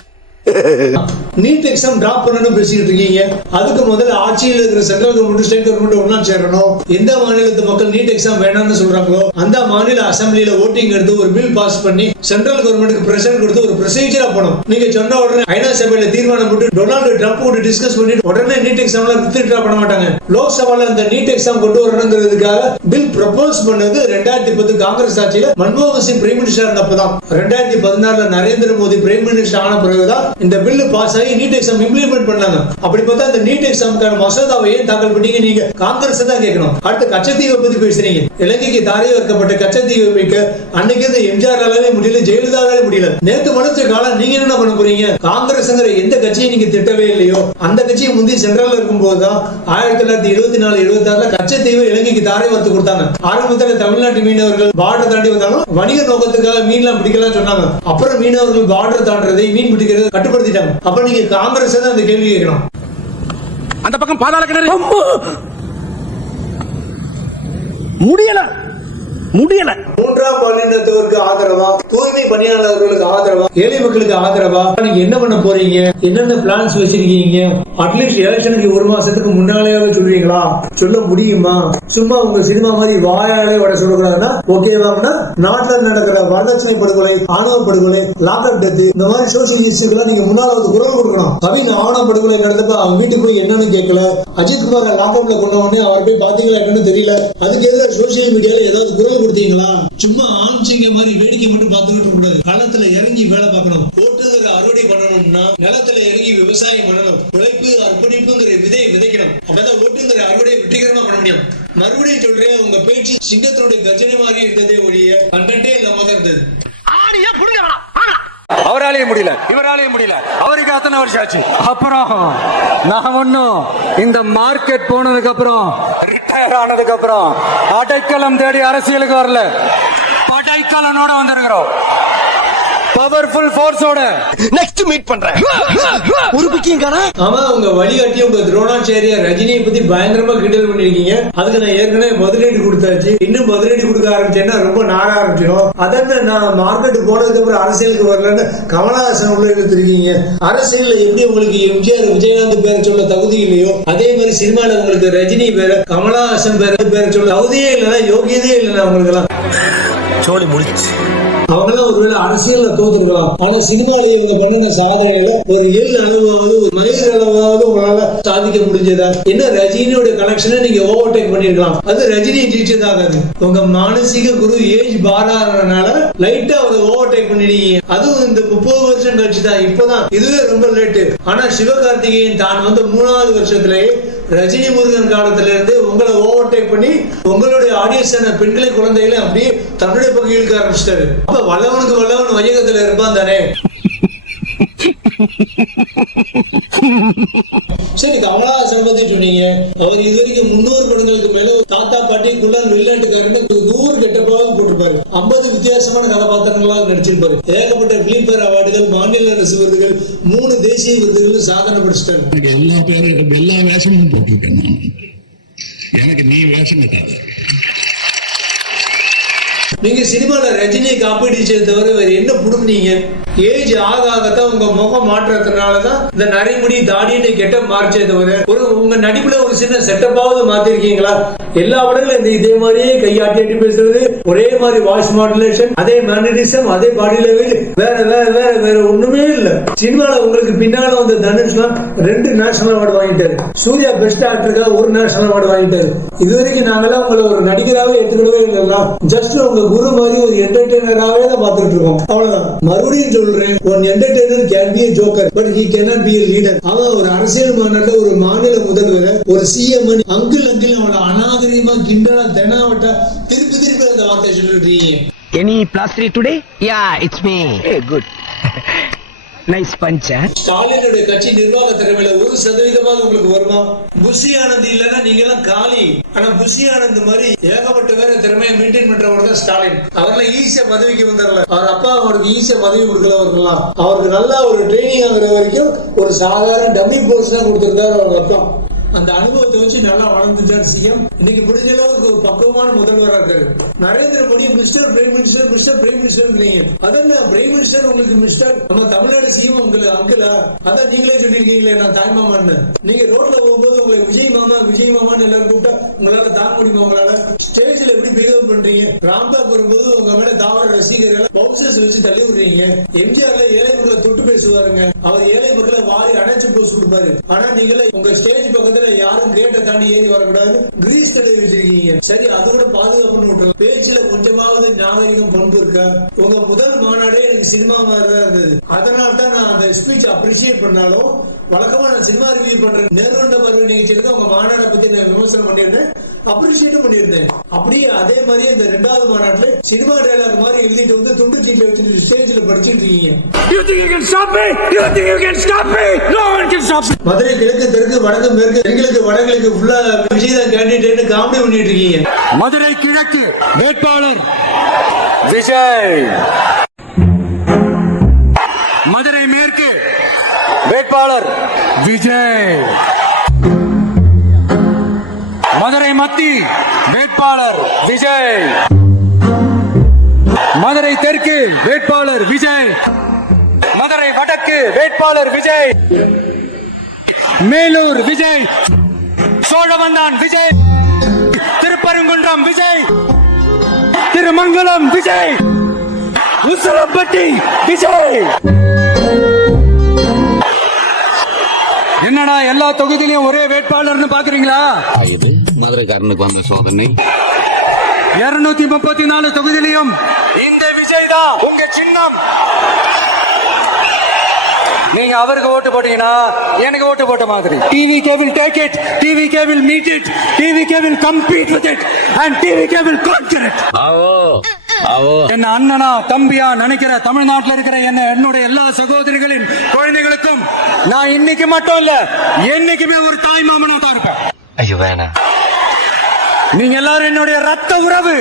நீட் எக்ஸாம் டிராப் பண்ணணும் பேசிட்டு இருக்கீங்க. அதுக்கு முதல்ல ஆட்சியில் இருக்கிற சென்ட்ரல் கவர்மெண்ட் ஸ்டேட் கவர்மெண்ட் ஒண்ணா சேரணும். எந்த மாநிலத்து மக்கள் நீட் எக்ஸாம் வேணாம்னு சொல்றாங்களோ அந்த மாநில அசம்பிளியில ஓட்டிங் எடுத்து ஒரு பில் பாஸ் பண்ணி சென்ட்ரல் கவர்மெண்ட்டுக்கு பிரஷர் கொடுத்து ஒரு ப்ரொசீஜரா போனோம். நீங்க சொன்ன உடனே ஐநா சபையில தீர்மானம் போட்டு டொனால்டு ட்ரம்ப் கூட டிஸ்கஸ் பண்ணிட்டு உடனே நீட் எக்ஸாம்ல வித்ட்ரா பண்ண மாட்டாங்க. லோக்சபால அந்த நீட் எக்ஸாம் கொண்டு வரணுங்கிறதுக்காக பில் ப்ரப்போஸ் பண்ணது 2010 காங்கிரஸ் ஆட்சியில மன்மோகன் சிங் பிரைம் மினிஸ்டர் இருந்தப்பதான். 2016 நரேந்திர மோடி பிரைம் மினிஸ்டர் ஆன பிறகுதான் இந்த பில் பாஸ் ஆகி நீட் எக்ஸாம் இம்ப்ளிமெண்ட் பண்ணாங்க. அப்படி பார்த்தா இந்த நீட் எக்ஸாமுக்கான மசோதாவை ஏன் தாக்கல் பண்ணீங்க? நீங்க காங்கிரஸ் தான் கேட்கணும். அடுத்து கச்சத்தீவை பத்தி பேசுறீங்க. இலங்கைக்கு தாரை வைக்கப்பட்ட கச்சத்தீவை வைக்க அன்னைக்கு இந்த எம்ஜிஆராலே முடியல, ஜெயலலிதாவாலே முடியல. நேத்து மனசு காலம் நீங்க என்ன பண்ண போறீங்க? காங்கிரஸ்ங்கிற எந்த கட்சியை நீங்க திட்டவே இல்லையோ அந்த கட்சியை முந்தி சென்ட்ரல்ல இருக்கும் போதுதான் 1974-76 கச்சத்தீவை இலங்கைக்கு தாரை வார்த்து கொடுத்தாங்க. ஆரம்பத்துல தமிழ்நாட்டு மீனவர்கள் பார்டர் தாண்டி வந்தாலும் வணிக நோக்கத்துக்காக மீன்லாம் பிடிக்கலாம் சொன்னாங்க. அப்புறம் மீனவர்கள் பார்டர் தாண்டறதை மீன் பிடிக்கிறது கட்டுப்படுத்திட்டாங்க. அப்ப நீங்க காங்கிரஸ் தான் அந்த கேள்வி கேட்கணும். அந்த பக்கம் பாதாள கிணறு முடியல 3ஆம் பாலினத்தவருக்கு ஆதரவா, தூய்மை பணியாளர்களுக்கு ஆதரவா, ஏழை மக்களுக்கு ஆதரவா நீங்க என்ன பண்ண போறீங்க? என்னென்ன பிளான்ஸ் வச்சிருக்கீங்க? அட்லீஸ்ட் எலெக்ஷனுக்கு 1 மாசத்துக்கு முன்னாலேயாவது சொல்றீங்களா? சொல்ல முடியுமா? சும்மா உங்க சினிமா மாதிரி வாயாலே வட சொல்லக்கூடாதுன்னா ஓகேவாங்கன்னா நாட்டுல நடக்கிற வரதட்சணை படுகொலை, ஆணவ படுகொலை, லாக்அப் டெத் இந்த மாதிரி சோசியல் இஷ்யூக்கெல்லாம் நீங்க முன்னாலாவது குரல் கொடுக்கணும். கவின் ஆணவ படுகொலை நடந்தப்ப அவங்க வீட்டுக்கு போய் என்னன்னு கேட்கல. அஜித் குமார் லாக்அப்ல கொண்ட உடனே அவர் போய் பாத்தீங்களா என்னன்னு தெரியல. அதுக்கு எதிராக சோசியல் மீடியால ஏதாவது குரல் கொடுத்தீங்களா? சும்மா ஆண்சிங்க மாதிரி வேடிக்கை மட்டும் பார்த்துக்கிட்டு கூடாது. களத்துல இறங்கி வேலை பார்க்கணும். போட்டுங்கிற அறுவடை பண்ணணும்னா நிலத்துல இறங்கி விவசாயம் பண்ணணும். உழைப்பு அர்ப்பணிப்புங்கிற விதையை விதைக்கணும். அப்பதான் ஓட்டுங்கிற அறுவடையை வெற்றிகரமா பண்ண முடியும். மறுபடியும் சொல்றேன், உங்க பேச்சு சிங்கத்தினுடைய கர்ஜனை மாதிரி இருந்ததே ஒழிய கண்டே இல்லாம தான் இருந்தது. அவராலேயே முடியல, இவராலேயே முடியல. அவருக்கு அத்தனை வருஷம் ஆச்சு. அப்புறம் நான் ஒண்ணும் இந்த மார்க்கெட் போனதுக்கு அப்புறம் ரிட்டையர் ஆனதுக்கு அப்புறம் அடைக்கலம் தேடி அரசியலுக்கு வரல. படைக்கலனோட வந்திருக்கிறோம். பவர்ஃபுல் ஃபோர்ஸோட நெக்ஸ்ட் மீட் பண்றேன். ஒரு பிக்கிங் காணா. ஆமா, உங்க வழிகாட்டி உங்க துரோணாச்சாரியா ரஜினியை பத்தி பயங்கரமா கிண்டல் பண்ணிருக்கீங்க. அதுக்கு நான் ஏற்கனவே பதிலடி கொடுத்தாச்சு. இன்னும் பதிலடி கொடுக்க ஆரம்பிச்சேன்னா ரொம்ப நார ஆரம்பிச்சிடும். அதான் நான் மார்க்கெட் போனதுக்கு அப்புறம் அரசியலுக்கு வரலன்னு கமலஹாசன் உள்ள இழுத்துருக்கீங்க. அரசியல்ல எப்படி உங்களுக்கு எம்ஜிஆர் விஜயகாந்த் பேரை சொல்ல தகுதி இல்லையோ அதே மாதிரி சினிமால உங்களுக்கு ரஜினி பேரை, கமலஹாசன் பேரை சொல்ல தகுதியே இல்லைன்னா யோகியதே இல்லைன்னா உங்களுக்கு எல்லாம் சோழி முடிச்சு அவங்க எல்லாம் ஒருவேளை அரசியல்ல தோத்துருக்கலாம், ஆனா சினிமால இவங்க பண்ணின சாதனையில ஒரு எள் அளவாவது ஒரு மயிர் அளவாவது உங்களால சாதிக்க முடிஞ்சதா? என்ன ரஜினியோட கனெக்ஷனை நீங்க ஓவர்டேக் பண்ணிருக்கலாம், அது ரஜினி டீச்சர் ஆகாது. உங்க மானசீக குரு ஏஜ் பாராறனால லைட்டா அவரை ஓவர்டேக் பண்ணிடுங்க. அதுவும் இந்த 30 வருஷம் கழிச்சு தான், இப்பதான் இதுவே ரொம்ப லேட்டு. ஆனா சிவகார்த்திகேயன் தான் வந்து 3வது வருஷத்திலேயே ரஜினி முருகன் காலத்துல இருந்து உங்களை ஓவர்டேக் பண்ணி உங்களுடைய ஆடியன்ஸான பெண்களை குழந்தைகளை அப்படியே தன்னுடைய பகுதிகளுக்கு ஆரம்பிச்சிட்டாரு. அப்ப வல்லவனுக்கு வல்லவன் வையகத்துல இருப்பான் தானே. சரி, கமலஹாசன் பத்தி சொன்னீங்க. அவர் இதுவரைக்கும் 300 படங்களுக்கு மேல தாத்தா பாட்டி குள்ளன் வெளிநாட்டுக்காரன்னு 100 கெட்டப்பாவது போட்டிருப்பாரு. 50 வித்தியாசமான கதாபாத்திரங்களாக நடிச்சிருப்பாரு. ஏகப்பட்ட பிலிம்பேர் அவார்டுகள், மாநில அரசு விருதுகள், 3 தேசிய விருதுகள் சாதனை படிச்சிட்டாரு. எல்லா வேஷமும் போட்டிருக்கேன் நான். எனக்கு நீ வேஷம் கட்டாத. நீங்க சினிமால ரஜினியை காப்பீடு தவிர வேற என்ன புடுங்க? ஏஜ் ஆக ஆகத்தான் உங்க முகம் மாற்றத்தினாலதான் இந்த நரைமுடி தாடின்னு கெட்ட மாறிச்சே தவிர உங்க நடிப்புல ஒரு சின்ன செட்டப்பாவது மாத்திருக்கீங்களா? எல்லா படங்களும் இதே மாதிரியே கையாட்டி பேசுறது, ஒரே மாதிரி வாய்ஸ் மாடுலேஷன், அதே மேனரிசம், அதே பாடி லெவல், வேற வேற வேற வேற ஒண்ணுமே இல்ல. சினிமால உங்களுக்கு பின்னால வந்து தனுஷ்லாம் 2 நேஷனல் அவார்டு வாங்கிட்டாரு. சூர்யா பெஸ்ட் ஆக்டருக்காக 1 நேஷனல் அவார்டு வாங்கிட்டாரு. இதுவரைக்கும் நாங்கெல்லாம் உங்களை ஒரு நடிகராகவே எடுத்துக்கிடவே இல்லைங்களா? ஜஸ்ட் உங்க குரு மாதிரி ஒரு என்டர்டெய்னராகவே தான் பார்த்துட்டு இருக்கோம், அவ்வளவுதான். மறுபடியும் சொல்றேன், one entertainer can be a joker, but he cannot be a leader. அவன் ஒரு அரசியல் மாநாட்டுல ஒரு மாநில முதல்வரை, ஒரு சிஎம் அங்கிள் அவளை அநாகரிகமா கிண்டலா தெனாவட்டா திருப்பி அந்த வார்த்தை சொல்லிட்டு Any plastery today? Yeah, it's me. Hey, good. Nice punch. ஸ்டாலினுடைய கட்சி நிர்வாக திறமையில 1% உங்களுக்கு வருமா? புஷி ஆனந்த் இல்லன்னா நீங்க எல்லாம் காலி. ஆனா புஷி ஆனந்த் மாதிரி ஏகப்பட்ட பேர திறமையை மெயின்டைன் பண்றவர் தான் ஸ்டாலின். அவர்லாம் ஈஸியா பதவிக்கு வந்துடல. அவர் அப்பா அவருக்கு ஈஸியா பதவி கொடுக்கல. இருக்கலாம், அவருக்கு நல்லா ஒரு ட்ரைனிங் ஆகுற வரைக்கும் ஒரு சாதாரண டம்மி போஸ்ட் தான் கொடுத்திருக்காரு அவங்க அப்பா. அந்த அனுபவத்தை வச்சு நல்லா வளர்ந்துட்டார் சிஎம். இன்னைக்கு முடிஞ்ச அளவுக்கு ஒரு பக்குவமான முதல்வராக இருக்காரு. Narendra Modi mister prime minister, mister prime minister. அதென்ன பிரைம் மினிஸ்டர் உங்களுக்கு மிஸ்டர்? நம்ம தமிழ்நாடு சிஎம் உங்களுக்கு அங்கிளா? அதான் நீங்களே சொல்லிருக்கீங்களே நான் தாய்மாமான்னு. நீங்க ரோட்ல போகும்போது உங்களை விஜய் மாமான்னு எல்லாரும் கூப்பிட்டா உங்களால தாங்க முடியுமா? உங்களால ஸ்டேஜ்ல எப்படி பிஹேவ் பண்றீங்க? ராம்பாக் வரும்போது உங்க மேல தாவர ரசிகர்கள் பவுன்சர்ஸ் வச்சு தள்ளி விடுறீங்க. எம்ஜிஆர்ல ஏழை மக்களை தொட்டு பேசுவாருங்க. அவர் ஏழை மக்களை வாரி அணைச்சு போஸ்ட் கொடுப்பாரு. ஆனா நீங்களே உங்க ஸ்டேஜ் பக்கத்துல யாரும் கேட்டை தாண்டி ஏறி வரக்கூடாது, கிரீஸ் தடவி வச்சிருக்கீங்க. சரி, அது கூட பாதுகாப்புன்னு விட்டுருங்க. பேச்சுல கொஞ்சமாவது நாகரிகம் பண்பு இருக்கா? உங்க முதல் மாநாடே எனக்கு சினிமா மாதிரி தான் இருந்தது. அதனால தான் நான் அந்த ஸ்பீச் அப்ரிசியேட் பண்ணாலும் வழக்கமா நான் சினிமா ரிவ்யூ பண்றேன். நேருண்ட பார்வை நிகழ்ச்சியில உங்க மாநாடை பத்தி நான் விமர்சனம் பண்ணியிருந்தேன், அப்ரிசியேட் பண்ணியிருந்தேன். அப்படியே அதே மாதிரியே இந்த 2வது மாநாட்டுல சினிமா டயலாக் மாதிரி எழுதிட்டு வந்து துண்டு சீட்ல வச்சுட்டு ஸ்டேஜ்ல படிச்சுட்டு இருக்கீங்க. மதுரை கிழக்கு தெற்கு வடக்கு மேற்கு எங்களுக்கு வடகிழக்கு ஃபுல்லா விஜய் தான் கேண்டிடேட் காமெடி பண்ணிட்டு இருக்கீங்க. மதுரை கிழக்கு வேட்பாளர் விஜய், மதுரை மேற்கு வேட்பாளர் விஜய், மதுரை மத்தி வேட்பாளர் விஜய், மதுரை தெற்கு வேட்பாளர் விஜய், மதுரை வடக்கு வேட்பாளர் விஜய், மேலூர் விஜய், சோழவந்தான் விஜய், திருப்பரங்குன்றம் விஜய், திருமங்கலம் விஜய், உசிலம்பட்டி விஜய். என்னடா எல்லா தொகுதியிலும் ஒரே வேட்பாளர்னு பாக்குறீங்களா? இது மதுரைக்காரனுக்கு வந்த சோதனை. 234 தொகுதியிலும் இந்த விஜய் தான் உங்க சின்னம். நீங்க அவருக்கு ஓட்டு போட்டீங்கன்னா எனக்கு ஓட்டு போட்ட மாதிரி. TVK will take it, TVK will meet it, TVK will compete with it and TVK will conquer it. என்ன அண்ணனா தம்பியா நினைக்கிற தமிழ்நாட்டில் இருக்கிற என்னுடைய எல்லா சகோதரிகளின் குழந்தைகளுக்கும் நான் இன்னைக்கு மட்டும் இல்ல என்னைக்குமே ஒரு தாய் மாமனா தான் இருப்பேன். ஐயோ வேணாம், நீங்க எல்லாரும் என்னுடைய ரத்த உறவு.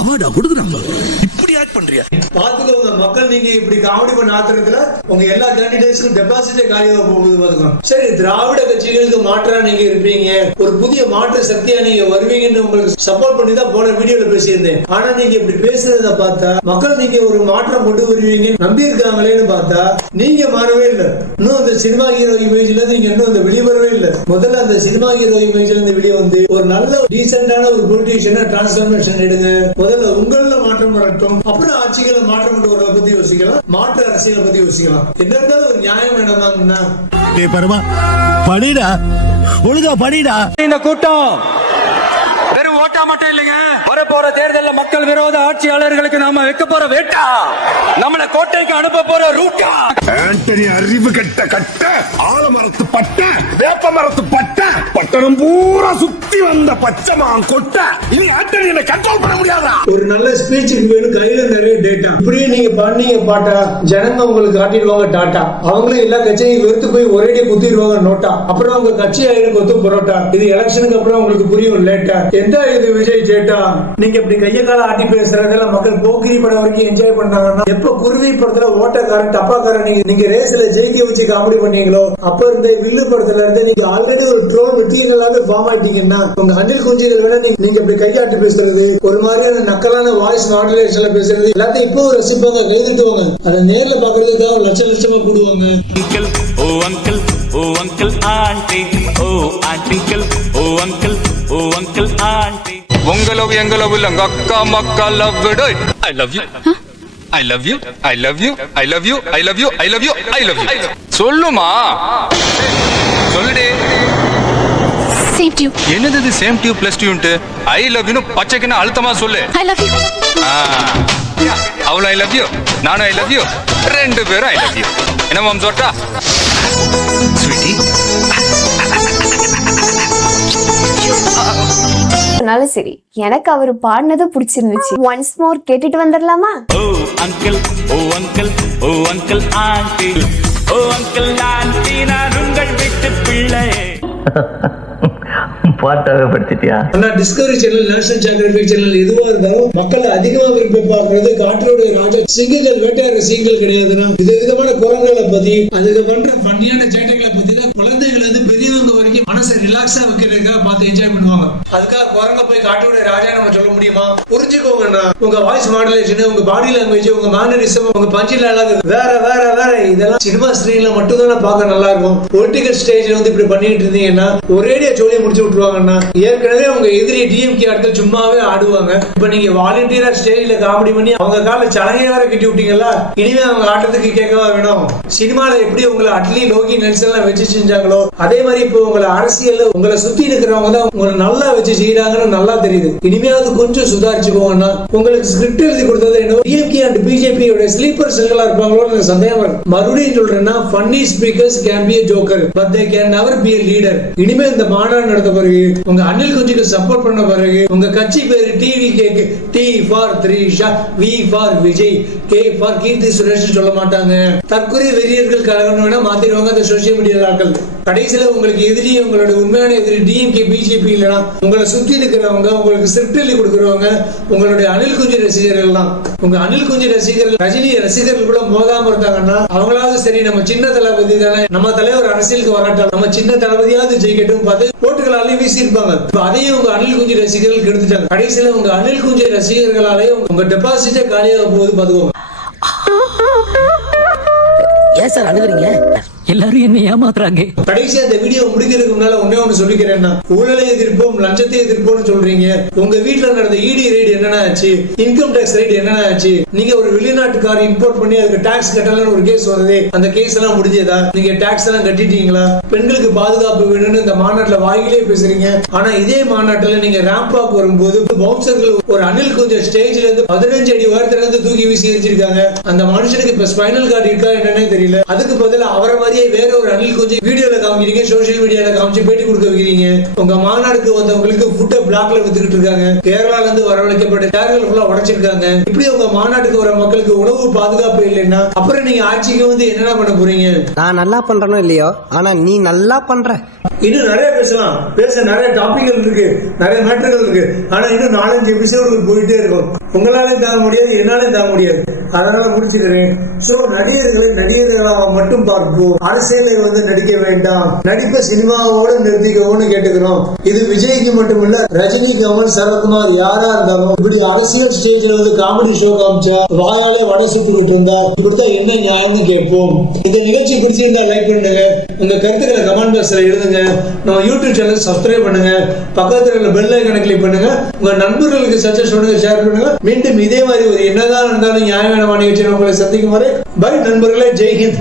அவார்டா கொடுக்குறாங்க, இப்படி ஆக்ட் பண்றியா? பாத்துக்கோங்க மக்கள், நீங்க இப்படி காமெடி பண்ண ஆத்திரத்துல உங்க எல்லா கேண்டிடேட்ஸ்க்கும் டெபாசிட்டே காலியாக போகுது பாத்துக்கோங்க. சரி, திராவிட கட்சிகளுக்கு மாற்றா நீங்க இருப்பீங்க, ஒரு புதிய மாற்று சக்தியா நீங்க வருவீங்கன்னு உங்களுக்கு சப்போர்ட் பண்ணி தான் போன வீடியோல பேசியிருந்தேன். ஆனா நீங்க இப்படி பேசுறத பார்த்தா மக்கள் நீங்க ஒரு மாற்றம் கொண்டு வருவீங்க நம்பி இருக்காங்களேன்னு பார்த்தா நீங்க மாறவே இல்லை. இன்னும் அந்த சினிமா ஹீரோ இமேஜ்ல நீங்க இன்னும் அந்த வெளிவரவே இல்லை. முதல்ல அந்த சினிமா ஹீரோ இமேஜ்ல இருந்து வெளியே வந்து ஒரு நல்ல டீசென்டான ஒரு பொலிட்டீஷியனா டிரான்ஸ்ஃபர்மேஷன் எடுங்க. முதல்ல முதல்ல உங்கள மாற்றம் வரட்டும், அப்புறம் ஆட்சிகளை மாற்றம் கொண்டு வரத பத்தி யோசிக்கலாம், மாற்று அரசியலை பத்தி யோசிக்கலாம். என்ன இருந்தாலும் ஒரு நியாயம் வேண்டாமாங்கண்ணா. படிடா ஒழுங்கா படிடா. இந்த கூட்டம் வெறும் ஓட்டா மட்டும் இல்லைங்க, வரப்போற தேர்தலில் மக்கள் விரோத ஆட்சியாளர்களுக்கு நாம வைக்க போற வேட்டா, நம்மளை கோட்டைக்கு அனுப்ப போற ரூட்டா. ஆண்டனி அறிவு கட்ட ஆலமரத்து பட்ட வேப்ப மரத்து பட்ட பட்டணம் பூரா சுத்தி வந்த பச்சைமான் கொட்ட. இனி ஆண்டனி என்ன கண்ட்ரோல் பண்ண முடியாதா? ஒரு நல்ல ஸ்பீச்சுக்கு வேணும் கையில நிறைய டேட்டா. இப்படியே நீங்க பண்ணீங்க பாட்டா, ஜனங்க உங்களுக்கு காட்டிடுவாங்க டாட்டா. அவங்களும் எல்லா கட்சியும் வெறுத்து போய் ஒரேடியா குத்திடுவாங்க நோட்டா. அப்புறம் உங்க கட்சி ஆயிடும் கொத்து பரோட்டா. இது எலெக்ஷனுக்கு அப்புறம் உங்களுக்கு புரியும் லேட்டா. எந்த இது விஜய் சேட்டா, நீங்க இப்படி கைய கால ஆட்டி பேசுறதெல்லாம் மக்கள் போக்கிரி படம் வரைக்கும் என்ஜாய் பண்ணாங்கன்னா, எப்ப குருவி படத்துல ஓட்டக்காரன் டப்பாக்காரன் நீங்க ரேஸ்ல ஜெயிக்க வச்சு காமெடி பண்ணீங்களோ, அப்ப இருந்த வில்லு படத்துல இருந்து நீங்க ஆல்ரெடி ஒரு ட்ரோல் மெட்டீரியலாவே ஃபார்ம் ஆயிட்டீங்கன்னா, உங்க அணில் குஞ்சுகள் வேணா நீங்க இப்படி கையாட்டி பேசுறது, ஒரு மாதிரியான நக்கலான வாய்ஸ் மாடுலேஷன்ல பேசுறது எல்லாத்தையும் இப்போ ரசிப்பாங்க, கைதிட்டுவாங்க. அதை நேர்ல பாக்குறதுக்காக லட்ச லட்சமா கூடுவாங்க. Uncle oh uncle oh uncle aunty oh ஆண்டிங்கள் oh uncle oh uncle aunty. உங்களவு எங்களவு இல்ல அக்கா மக்கா லவ் விடு. I love you I love you I love you I love you I love you I love you I love you. சொல்லுமா, சொல்லுடே. Same to you. என்னது இது same to you plus to யூன்ட்டு? ஐ லவ் யூ பச்சைக்குன்னு அழுத்தமா சொல்லு. I love you. அவளும் ஐ love you, நானும் ஐ லவ் யூ, ரெண்டு பேரும் ஐ லவ் யூ. என்ன மாம் சொட்டா ஸ்வீட்டி? சரி, எனக்கு அவர் பாடினது பிடிச்சிருந்துச்சு. ஒன்ஸ் மோர் கேட்டுட்டு வந்துடலாமா? Oh uncle oh uncle oh uncle aunty oh uncle aunty நான் உங்கள் வீட்டு பிள்ளை. பாட்டாவே படுத்திட்டியா? ஆனா discovery channel, national geographic channel எதுவா இருந்தாலும் மக்கள் அதிகமா விரும்பி பார்க்கறது காற்றோட ராஜா சிங்கங்கள் வேட்டையாடுற சீங்கள் கிடையாதுன்னா, விதவிதமான குரங்களை பத்தி, அதுக்கு பண்ற பண்ணியான சேட்டைகளை பத்தி தான் குழந்தைகள் வந்து பெரியவங்க வரைக்கும் மனசை ரிலாக்ஸா வைக்கிறதுக்காக பார்த்து என்ஜாய் பண்ணுவாங்க. அதுக்காக குரங்க போய் காற்றோட ராஜா நம்ம சொல்ல முடியுமா? புரிஞ்சுக்கோங்கண்ணா, உங்க வாய்ஸ் மாடுலேஷன், உங்க பாடி லாங்குவேஜ், உங்க மேனரிசம், உங்க பஞ்சில் வேற வேற வேற இதெல்லாம் சினிமா ஸ்கிரீன்ல மட்டும் தான் பார்க்க நல்லா இருக்கும். பொலிட்டிக்கல் ஸ்டேஜ்ல வந்து இப்படி பண்ணிட்டு இருந்தீங்கன்னா ஒரேடியா சொல்லி முடிச்சு விட்டுருவாங்க. ஏற்கனவே உங்க எதிரி டிஎம்கே ஆட்கள் சும்மாவே ஆடுவாங்க. இப்ப நீங்க வாலண்டியரா ஸ்டேஜ்ல காமெடி பண்ணி அவங்க கால சலங்கை வர கட்டி விட்டீங்களா, இனிமே அவங்க ஆட்டத்துக்கு கேட்கவா வேணும்? சினிமால எப்படி உங்களை அட்லி லோகி நெல்சன் வச்சு செஞ்சாங்களோ, அதே மாதிரி இப்போ உங்களை அரசியல்ல உங்களை சுத்தி இருக்கிறவங்க தான் உங்களை நல்லா வச்சு செய்யறாங்கன்னு நல்லா தெரியுது. இனிமையாவது கொஞ்சம் சுதாரிச்சுக்கோங்கன்னா, உங்களுக்கு ஸ்கிரிப்ட் எழுதி கொடுத்தது என்ன டிஎம்கே அண்ட் பிஜேபியோட ஸ்லீப்பர் செல்களா இருப்பாங்களோ சந்தேகம் வரும். மறுபடியும் சொல்றேன்னா, funny speakers can be a joker but they can never be a leader. இனிமே இந்த மாநாடு நடத்த பிறகு, உங்க அணில் குஞ்சுக்கு சப்போர்ட் பண்ண பிறகு, உங்க கட்சி பேரு டிவி கேக்கு, T for Trisha, V for Vijay, K for Keerthy Suresh சொல்ல மாட்டாங்க. தற்கொலை வெறியர்கள் கலகணும் வேணா மாத்திடுவாங்க அந்த சோசியல் மீடியா ஆட்கள். கடைசியில உங்களுக்கு எதிரி, உங்களோட உண்மையான எதிரி டிஎம்கே பிஜேபி இல்லைன்னா, உங்களை சுத்தி இருக்கிறவங்க, உங்களுக்கு ஸ்கிரிப்ட் எழுதி கொடுக்குறவங்க உங்களுடைய அணில் குஞ்சு ரசிகர்கள் தான். உங்க அணில் குஞ்சு ரசிகர்கள் ரஜினி ரசிகர்கள் கூட மோதாம இருந்தாங்கன்னா, அவங்களாவது சரி நம்ம சின்ன தளபதி தானே, நம்ம தலைவர் அரசியலுக்கு வராட்டா, நம்ம சின்ன தளபதியாவது ஜெயிக்கட்டும் பார்த்து ஓட்டுகளாலே வீசி இருப்பாங்க. அதையும் உங்க அணில் குஞ்சு ரசிகர்கள் கெடுத்துட்டாங்க. கடைசியில உங்க அணில் குஞ்சு ரசிகர்களாலே உங்க டெபாசிட்டே காலியாக போகுது பாத்துக்கோங்க. ஏன் சார் அழுகுறீங்க? எல்லாரும் என்ன ஏமாத்துறாங்க. கடைசி அந்த வீடியோ முடிக்கிறதுக்கு முன்னால ஒன்னே ஒண்ணு சொல்லிக்கிறேன்னா, ஊழலை எதிர்ப்போம் லஞ்சத்தை எதிர்ப்போம்னு சொல்றீங்க. உங்க வீட்டுல நடந்த இடி ரைடு என்னென்ன ஆச்சு, இன்கம் டாக்ஸ் ரைடு என்னென்ன ஆச்சு, நீங்க ஒரு வெளிநாட்டு கார் இம்போர்ட் பண்ணி அதுக்கு டாக்ஸ் கட்டலன்னு ஒரு கேஸ் வருது, அந்த கேஸ் எல்லாம் முடிஞ்சதா? நீங்க டாக்ஸ் எல்லாம் கட்டிட்டீங்களா? பெண்களுக்கு பாதுகாப்பு வேணும்னு இந்த மாநாட்டுல வாயிலே பேசுறீங்க. ஆனா இதே மாநாட்டுல நீங்க ரேம்ப் வாக் வரும்போது பவுன்சர்கள் ஒரு அணில் கொஞ்சம் ஸ்டேஜ்ல இருந்து 15 அடி உயரத்துல இருந்து தூக்கி வீசி எரிஞ்சிருக்காங்க. அந்த மனுஷனுக்கு இப்ப ஸ்பைனல் கார்டு இருக்கா என்னன்னே தெரியல. அதுக்கு பதிலா அவரை மாதிரி வேற ஒரு அணில் கொஞ்சம் வீடியோல காமிக்கிறீங்க, சோசியல் மீடியால காமிச்சு பேட்டி கொடுக்க வைக்கிறீங்க. உங்க மாநாடுக்கு வந்தவங்களுக்கு ஃபுட்ட பிளாக்ல வித்துக்கிட்டு இருக்காங்க. கேரளால இருந்து வரவழைக்கப்பட்ட டேர்கள் ஃபுல்லா உடைச்சிருக்காங்க. இப்படி உங்க மாநாட்டுக்கு வர மக்களுக்கு உணவு பாதுகாப்பு இல்லைன்னா அப்புறம் நீங்க ஆட்சிக்கு வந்து என்ன பண்ண போறீங்க? நான் நல்லா பண்றனோ இல்லையோ, ஆனா நீ நல்லா பண்ற. இன்னும் நிறைய பேசலாம், பேச நிறைய டாபிக்கள் இருக்கு, நிறைய மேட்டர்கள் இருக்கு. ஆனா இன்னும் 4-5 எபிசோடுகள் போயிட்டே இருக்கும். உங்களாலே தாங்க முடியாது, என்னாலே தாங்க முடியாது. அதனால முடிச்சுக்கிறேன். சோ நடிகர்களை நடிகர்களாக மட்டும் பார்ப்போம், அரசியலை வந்து நடிக்க வேண்டாம், நடிப்பை சினிமாவோட நிறுத்திக்கோன்னு கேட்டுக்கிறோம். இது விஜய்க்கு மட்டுமில்ல, ரஜினி, கமல், சரத்குமார் யாரா இருந்தாலும் இப்படி அரசியல் ஸ்டேஜ்ல வந்து காமெடி ஷோ காமிச்சா வாயாலே வடை சுட்டுக்கிட்டு இருந்தா இப்படித்தான் என்ன நியாயம்னு கேட்போம். இந்த நிகழ்ச்சி பிடிச்சிருந்தா லைக் பண்ணுங்க, உங்க கருத்துக்களை கமெண்ட் பாக்ஸ்ல எழுதுங்க. நம்ம யூடியூப் சேனல் சப்ஸ்கிரைப் பண்ணுங்க, பக்கத்துல உள்ள பெல் ஐகானை கிளிக் பண்ணுங்க, உங்க நண்பர்களுக்கு சஜஸ்ட் பண்ணுங்க, ஷேர் பண்ணுங்க. மீண்டும் இதே மாதிரி ஒரு என்னதான் இருந்தாலும் நியாயமான வாணிகத்தை உங்களை சந்திக்கும் வரை பை நண்பர்களே. ஜெய் ஹிந்த்.